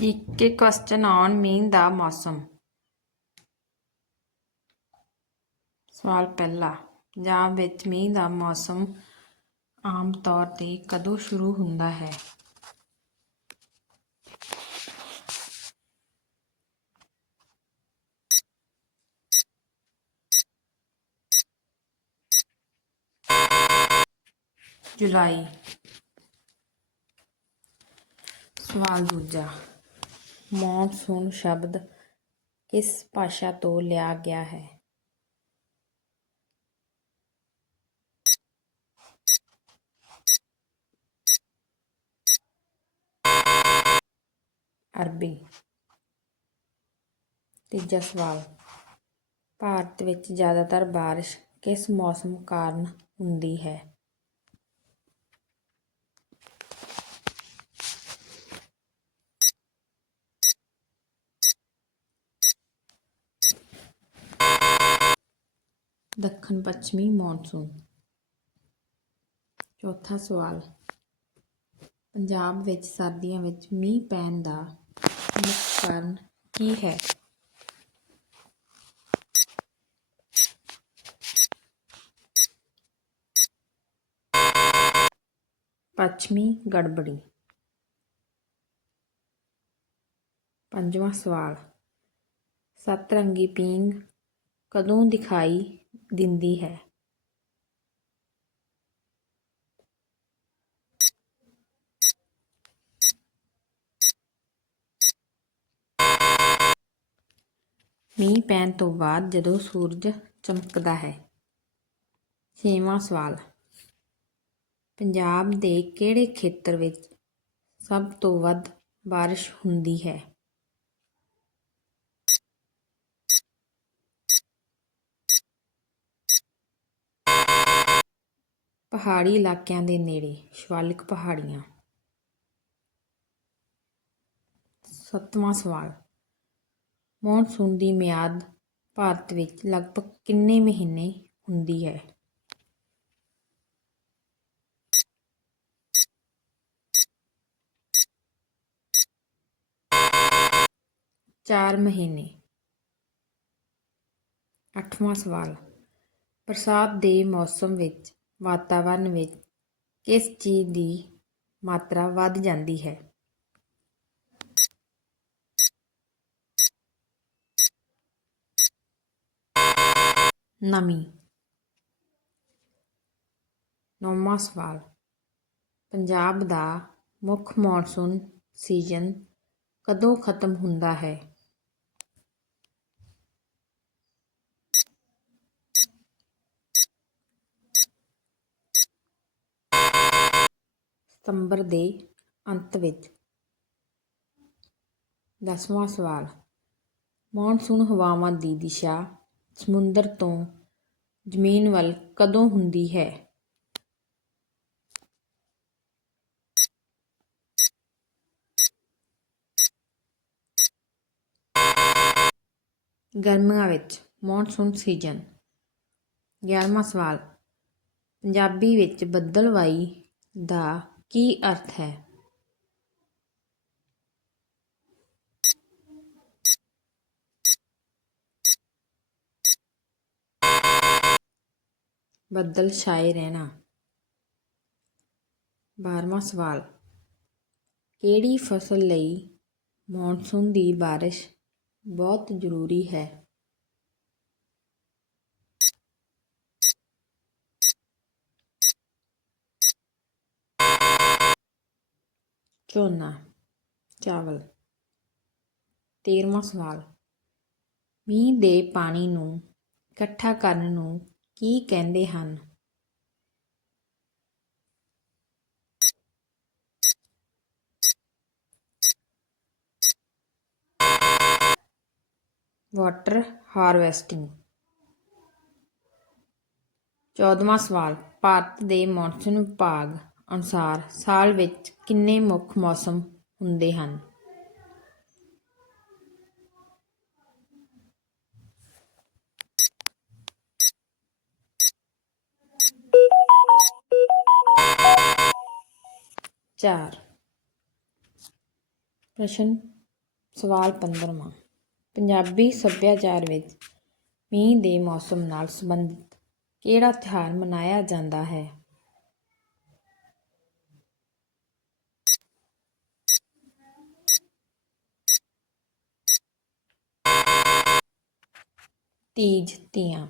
ਇੱਕ question on ਮੀਂਹ ਦਾ ਮੌਸਮ। ਸਵਾਲ ਪਹਿਲਾ, ਪੰਜਾਬ ਵਿੱਚ ਮੀਂਹ ਦਾ ਮੌਸਮ ਆਮ ਤੌਰ ਤੇ ਕਦੋਂ ਸ਼ੁਰੂ ਹੁੰਦਾ ਹੈ? ਜੁਲਾਈ। ਸਵਾਲ ਦੂਜਾ ਮੌਨਸੂਨ ਸ਼ਬਦ ਕਿਸ ਭਾਸ਼ਾ ਤੋਂ ਲਿਆ ਗਿਆ ਹੈ? ਅਰਬੀ। ਤੀਜਾ ਸਵਾਲ। ਭਾਰਤ ਵਿੱਚ ਜ਼ਿਆਦਾਤਰ ਬਾਰਿਸ਼ ਕਿਸ ਮੌਸਮ ਕਾਰਨ ਹੁੰਦੀ ਹੈ? ਦੱਖਣ ਪੱਛਮੀ ਮੌਨਸੂਨ। ਚੌਥਾ ਸਵਾਲ। ਪੰਜਾਬ ਵਿੱਚ ਸਰਦੀਆਂ ਵਿੱਚ ਮੀਂਹ ਪੈਣ ਦਾ ਮੁੱਖ ਕਾਰਨ ਕੀ ਹੈ? ਪੱਛਮੀ ਗੜਬੜੀ। ਪੰਜਵਾਂ ਸਵਾਲ। ਸਤਰੰਗੀ ਪੀਂਗ ਕਦੋਂ ਦਿਖਾਈ ਦਿੰਦੀ ਹੈ। ਮੀਂਹ ਪੈਣ ਤੋਂ ਬਾਅਦ ਜਦੋਂ ਸੂਰਜ ਚਮਕਦਾ ਹੈ, ਛੇਵਾਂ ਸਵਾਲ, ਪੰਜਾਬ ਦੇ ਕਿਹੜੇ ਖੇਤਰ ਵਿੱਚ ਸਭ ਤੋਂ ਵੱਧ ਬਾਰਿਸ਼ ਹੁੰਦੀ ਹੈ? ਪਹਾੜੀ ਇਲਾਕਿਆਂ ਦੇ ਨੇੜੇ, ਸ਼ਿਵਾਲਿਕ ਪਹਾੜੀਆਂ। ਸੱਤਵਾਂ ਸਵਾਲ, ਮੌਨਸੂਨ ਦੀ ਮਿਆਦ ਭਾਰਤ ਵਿੱਚ ਲਗਭਗ ਕਿੰਨੇ ਮਹੀਨੇ ਹੁੰਦੀ ਹੈ? ਚਾਰ ਮਹੀਨੇ। ਅੱਠਵਾਂ ਸਵਾਲ, ਬਰਸਾਤ ਦੇ ਮੌਸਮ ਵਿੱਚ ਵਾਤਾਵਰਨ ਵਿੱਚ ਕਿਸ ਚੀਜ਼ ਦੀ ਮਾਤਰਾ ਵੱਧ ਜਾਂਦੀ ਹੈ? ਨਮੀ ਨੌਵਾਂ ਸਵਾਲ। ਪੰਜਾਬ ਦਾ ਮੁੱਖ ਮੌਨਸੂਨ ਸੀਜ਼ਨ ਕਦੋਂ ਖਤਮ ਹੁੰਦਾ ਹੈ? ਸਤੰਬਰ ਦੇ ਅੰਤ ਵਿੱਚ। ਦਸਵਾਂ ਸਵਾਲ। ਮੌਨਸੂਨ ਹਵਾਵਾਂ ਦੀ ਦਿਸ਼ਾ ਸਮੁੰਦਰ ਤੋਂ ਜ਼ਮੀਨ ਵੱਲ ਕਦੋਂ ਹੁੰਦੀ ਹੈ? ਗਰਮੀਆਂ ਵਿੱਚ ਮੌਨਸੂਨ ਸੀਜ਼ਨ। 11ਵਾਂ ਸਵਾਲ। ਪੰਜਾਬੀ ਵਿੱਚ ਬੱਦਲਵਾਈ ਦਾ ਕੀ ਅਰਥ ਹੈ? ਬੱਦਲ ਛਾਏ ਰਹਿਣਾ। 12ਵਾਂ ਸਵਾਲ। ਕਿਹੜੀ ਫਸਲ ਲਈ ਮੌਨਸੂਨ ਦੀ ਬਾਰਿਸ਼ ਬਹੁਤ ਜ਼ਰੂਰੀ ਹੈ? ਝੋਨਾ ਚਾਵਲ 13ਵਾਂ ਸਵਾਲ। ਮੀਂਹ ਦੇ ਪਾਣੀ ਨੂੰ ਇਕੱਠਾ ਕਰਨ ਨੂੰ ਕੀ ਕਹਿੰਦੇ ਹਨ? Water harvesting. 14ਵਾਂ ਸਵਾਲ, ਭਾਰਤ ਦੇ ਮੌਨਸੂਨ ਵਿਭਾਗ ਅਨੁਸਾਰ ਸਾਲ ਵਿੱਚ ਕਿੰਨੇ ਮੁੱਖ ਮੌਸਮ ਹੁੰਦੇ ਹਨ? ਚਾਰ। ਪ੍ਰਸ਼ਨ ਸਵਾਲ 15ਵਾਂ ਪੰਜਾਬੀ ਸੱਭਿਆਚਾਰ ਵਿੱਚ ਮੀਂਹ ਦੇ ਮੌਸਮ ਨਾਲ ਸੰਬੰਧਿਤ ਕਿਹੜਾ ਤਿਉਹਾਰ ਮਨਾਇਆ ਜਾਂਦਾ ਹੈ? ਤੀਜ ਤੀਆਂ।